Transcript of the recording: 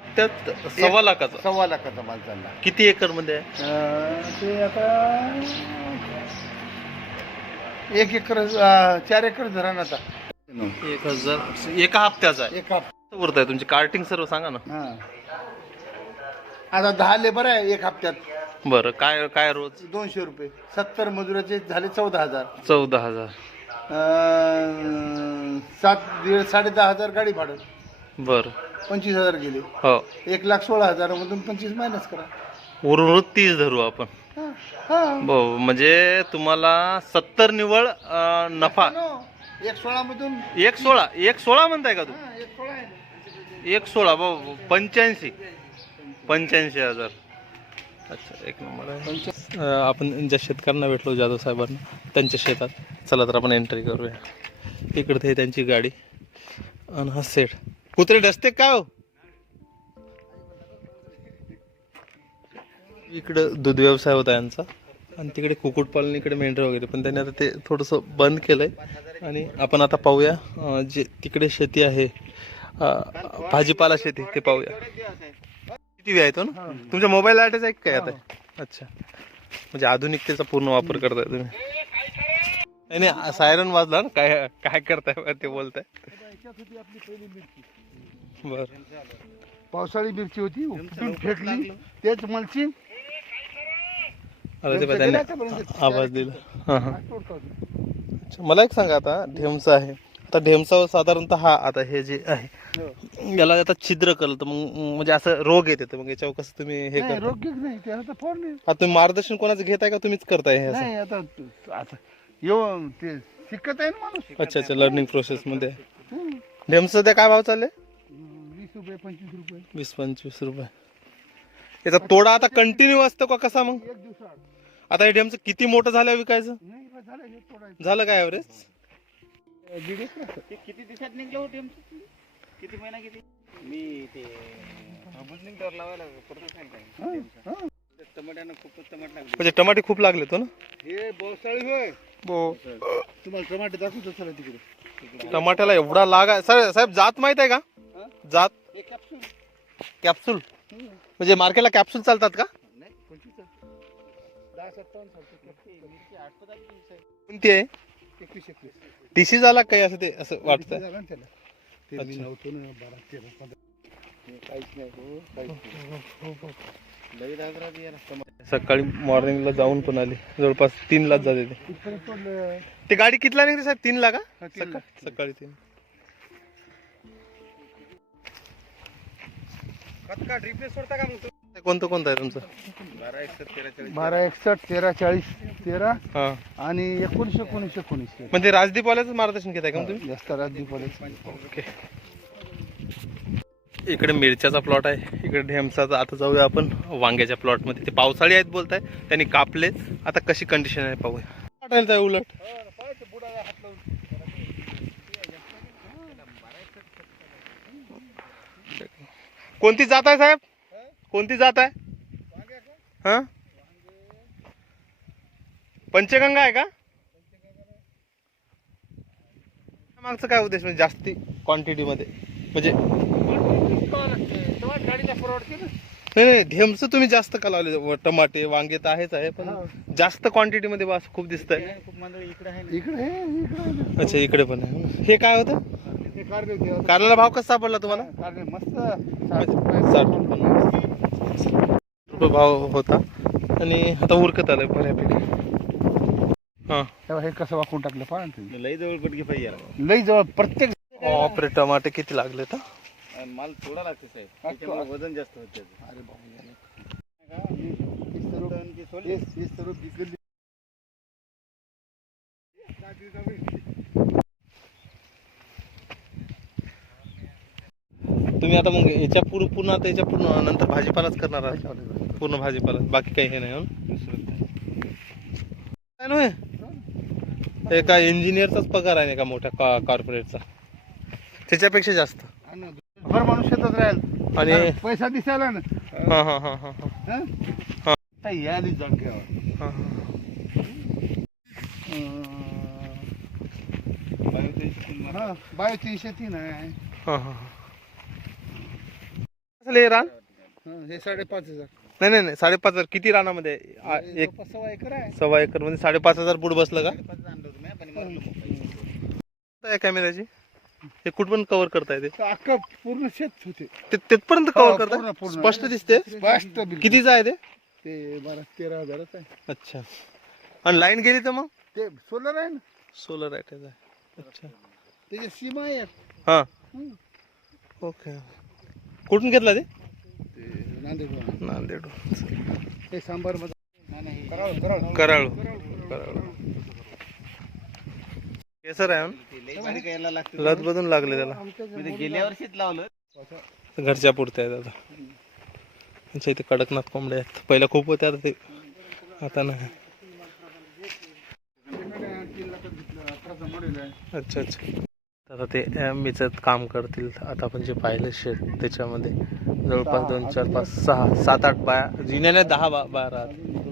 हप्त्यात सव्वा लाखाचा सव्वा लाखाचा चालला किती एकर मध्ये ते आता एक एकर चार एकर एक ना आता एक बर, का, का चावदा हजार एका हप्त्याचा आता दहा लेबर आहे एक हप्त्यात बर काय काय रोज दोनशे रुपये सत्तर मजुराचे झाले चौदा हजार चौदा हजार सात साडे दहा हजार, हजार गाडी भाडत बर पंचवीस गे हजार गेले हो एक लाख सोळा हजार मधून पंचवीस मायनस करा धरू आपण म्हणजे तुम्हाला सत्तर निवड नफा एक सोळा मधून एक सोळा एक सोळा म्हणताय का तू एक सोळा बंच्याऐंशी पंच्याऐंशी पंच्याऐंशी हजार अच्छा एक नंबर आपण शेतकऱ्यांना भेटलो जाधव साहेबांना त्यांच्या शेतात चला तर आपण एंट्री करूया इकडं त्यांची गाडी आणि हा कुत्रे डसते का इकडे दुध व्यवसाय होता यांचा आणि तिकडे कुक्टपालन इकडे मेंढर वगैरे पण त्यांनी आता ते थोडस बंद केलंय आणि आपण आता पाहूया जे तिकडे शेती आहे भाजीपाला शेती ते पाहूया किती ना तुमच्या मोबाईल आहे काय आता अच्छा म्हणजे आधुनिकतेचा पूर्ण वापर करताय तुम्ही नाही सायरन वाजला काय करताय ते बोलताय मिरच्याच होती आपली पहिली मिरची पावसाळी मिरची होती उपटून फेकली तेच मलची आवाज दिला मला एक सांगा आता ढेमसा आहे आता ढेमसा साधारणतः हा आता हे जे आहे याला आता छिद्र कळत मग म्हणजे असं रोग येते मग याच्यावर कसं तुम्ही हे रोग नाही त्याला तुम्ही मार्गदर्शन कोणाचं घेताय का तुम्हीच करताय हे आता येऊन ते शिकत आहे ना अच्छा अच्छा लर्निंग प्रोसेस मध्ये ढेमस ते काय भाव चाल वीस पंचवीस रुपये याचा तोडा आता कंटिन्यू असतो का कसा मग आता हे ढेमस किती मोठं झालं विकायचं झालं काय एव्हरेज म्हणजे टमाटे खूप लागले तो ना हे बो तुम्हाला टमाटे दाखवतो असाल तिकडे टमाट्याला एवढा लाग साहेब जात माहित आहे का औ? जात कॅप्सूल म्हणजे मार्केटला कॅप्सूल चालतात का कोणती आहे एकवीस झाला काही असं ते असं वाटतंय सकाळी मॉर्निंग ला जाऊन पण आली जवळपास तीन लाख झाले ते गाडी किती लाख सकाळी तीन कोणतं कोणतं आहे तुमचं बारा एकसठ तेरा चाळीस तेरा आणि एकोणीशे एकोणीसशे एकोणीशे म्हणजे राजदीप राजदीपवाल्याचं मार्गदर्शन घेत आहे का तुम्ही ओके इकडे मिरच्याचा प्लॉट आहे इकडे ढेमचा आता जाऊया आपण वांग्याच्या जा प्लॉटमध्ये ते पावसाळी आहेत बोलताय त्यांनी कापले आता कशी कंडिशन आहे पाहूया कोणती जात आहे साहेब कोणती जात आहे हा पंचगंगा आहे का मागचा काय उद्देश म्हणजे जास्ती क्वांटिटी मध्ये म्हणजे नाही नाही ढेमच तुम्ही जास्त का लावले टमाटे वांगे तर आहेच आहे पण जास्त क्वांटिटी मध्ये असं खूप दिसत आहे इकडे अच्छा इकडे पण आहे हे काय होत कारल्याला भाव कसा सापडला तुम्हाला मस्त भाव होता आणि आता उरकत आलं बऱ्यापैकी हे कसं वाकून टाकलं पाहिजे लई जवळ पटके पाहिजे लई जवळ प्रत्येक टमाटे किती लागले तर माल थोडा लागतो साहेब वजन जास्त अरे तुम्ही आता आता मग पूर्ण पूर्ण याच्या नंतर भाजीपालाच करणार आहात पूर्ण भाजीपाला बाकी काही हे नाही इंजिनिअरचाच पगार आहे ना का मोठ्या कॉर्पोरेटचा का, त्याच्यापेक्षा जास्त बर माणूस शेतात राहील आणि पैसा दिसेला बायो तीशे तीन आहे रान हे साडेपाच हजार नाही नाही नाही साडेपाच हजार किती रानामध्ये एक सव्वा एकर आहे सव्वा एकर मध्ये साडेपाच हजार बुड बसल कामेऱ्याची हे कुठपर्यंत कव्हर करता येते पूर्ण शेत होते तेथपर्यंत कव्हर करता स्पष्ट दिसते स्पष्ट किती जाय ते बारा तेरा हजारच आहे अच्छा आणि लाईन गेली तर मग ते सोलर आहे ना सोलर आहे त्याचा अच्छा त्याची सीमा आहे हा ओके कुठून घेतला ते नांदेड ना नांदेड हे सांबार मध्ये कराळू कराळू कराळू कराळू केसर आहे के लत ला लाग लाग बदून लागले त्याला गेल्या वर्षीच लावलं घरच्या पुरते आता इथे कडकनाथ कोंबड्या आहेत पहिला खूप होत्या ते आता ना अच्छा अच्छा आता ते एमबीच काम करतील आता आपण जे पाहिलं शेत त्याच्यामध्ये जवळपास दोन चार पाच सहा सात आठ बाया जिन्याने दहा बा बाया राहतील